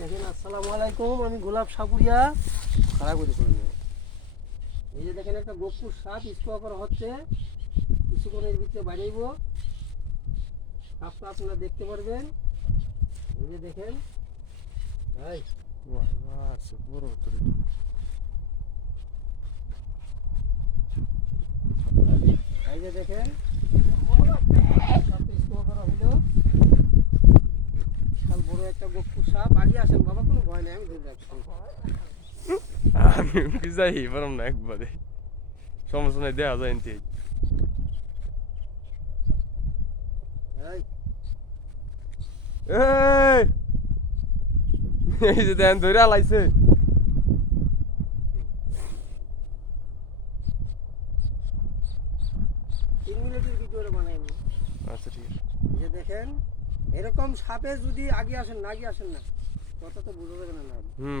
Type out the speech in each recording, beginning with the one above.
দেখেন, আসসালামু আলাইকুম। আমি গোলাপ সাপুরিয়া খাড়া করে করবো। এই যে দেখেন, একটা গোপুর সাপ স্প্রে করা হচ্ছে, কিছুক্ষণের ভিতরে বাড়াইব। সাপটা আপনারা দেখতে পারবেন। এই যে দেখেন, এই বড় তোর এই যে দেখেন, সাপটা স্প্রে করা হইলো। বিশাল বড় একটা গোপুর সাপ। আগে আসেন বাবা, কোনো ভয় নেই, আমি ধরে রাখছি। আমি কি যাই পারম না একবারে সমস্যা নাই দেখা যায় এনতে এই এই এই যে দেন ধরে আলাইছে 3 মিনিটের ভিডিওটা বানাইনি। আচ্ছা ঠিক আছে এই যে দেখেন, এরকম সাপে যদি আগে আসেন, না আগে আসেন না, কথা তো বুঝা যাবে না।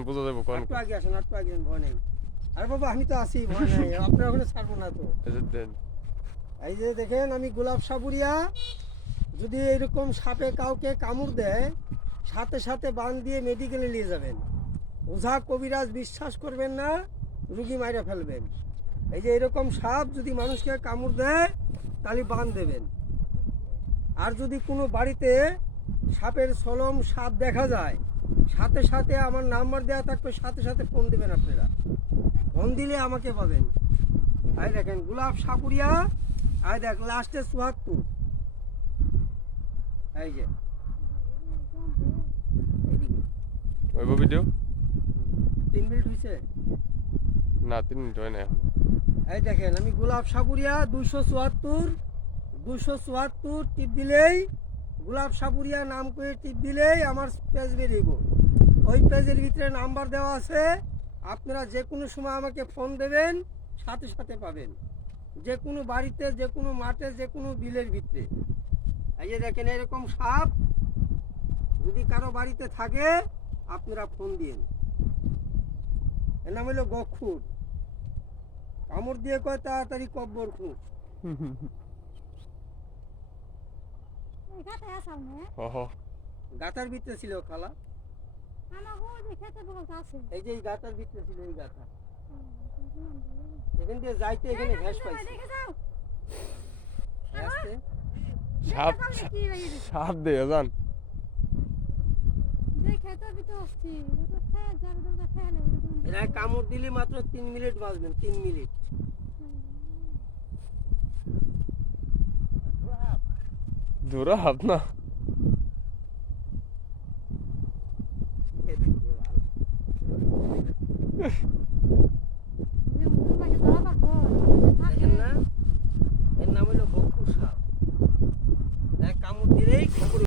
বোঝা যাবো কোন একটু আগে আসেন, একটু আগে আসেন, ভয় নেই। আরে বাবা, আমি তো আছি, ভয় নেই, আপনার ওখানে ছাড়বো না তো। এই যে দেন এই যে দেখেন, আমি গোলাপ সাপুরিয়া। যদি এরকম সাপে কাউকে কামড় দেয়, সাথে সাথে বান দিয়ে মেডিকেলে নিয়ে যাবেন। ওঝা কবিরাজ বিশ্বাস করবেন না, রুগী মাইরা ফেলবেন। এই যে এরকম সাপ যদি মানুষকে কামড় দেয়, তাহলে বান দেবেন। আর যদি কোনো বাড়িতে সাপের সলম সাপ দেখা যায়, সাথে সাথে আমার নাম্বার দেওয়া থাকবে, সাথে সাথে ফোন দেবেন আপনারা। ফোন দিলে আমাকে পাবেন। এই দেখেন, গোলাপ সাপুরিয়া। এই দেখ, লাস্টে ৭৪। এই যে এইদিকে ওই ভিডিও 3 মিনিট হয়েছে। না 3 মিনিট হয় না এখন এই দেখেন, আমি গোলাপ সাপুরিয়া 274 টিপ দিলেই, গোলাপ সাপুরিয়া নাম করে টিপ দিলেই আমার পেজ বেরিয়েব। ওই পেজের ভিতরে নাম্বার দেওয়া আছে, আপনারা যে কোনো সময় আমাকে ফোন দেবেন, সাথে সাথে পাবেন। যে কোনো বাড়িতে, যে কোনো মাঠে, যে কোনো বিলের ভিতরে। এই যে দেখেন, এরকম সাপ যদি কারো বাড়িতে থাকে, আপনারা ফোন দিন। এর নাম হলো গক্ষুর। কামড় দিয়ে কয় তাড়াতাড়ি কব্বর খুঁজ। ওহো গাতার ভিতরে ছিল খালা। এই যে এই গাতার ভিতরে ছিল, এই গাতা। এখান দিয়ে যাইতে এখানে ঘাস পাইছে। আসতে সাপ সাপ দে জান এরা কামড় দিলে মাত্র 3 মিনিট বাঁচবেন, 3 মিনিট। দূরা হাত না দেখেন না, এর নাম হলো গক্ষুর সাপ। কামড় দিলেই খবর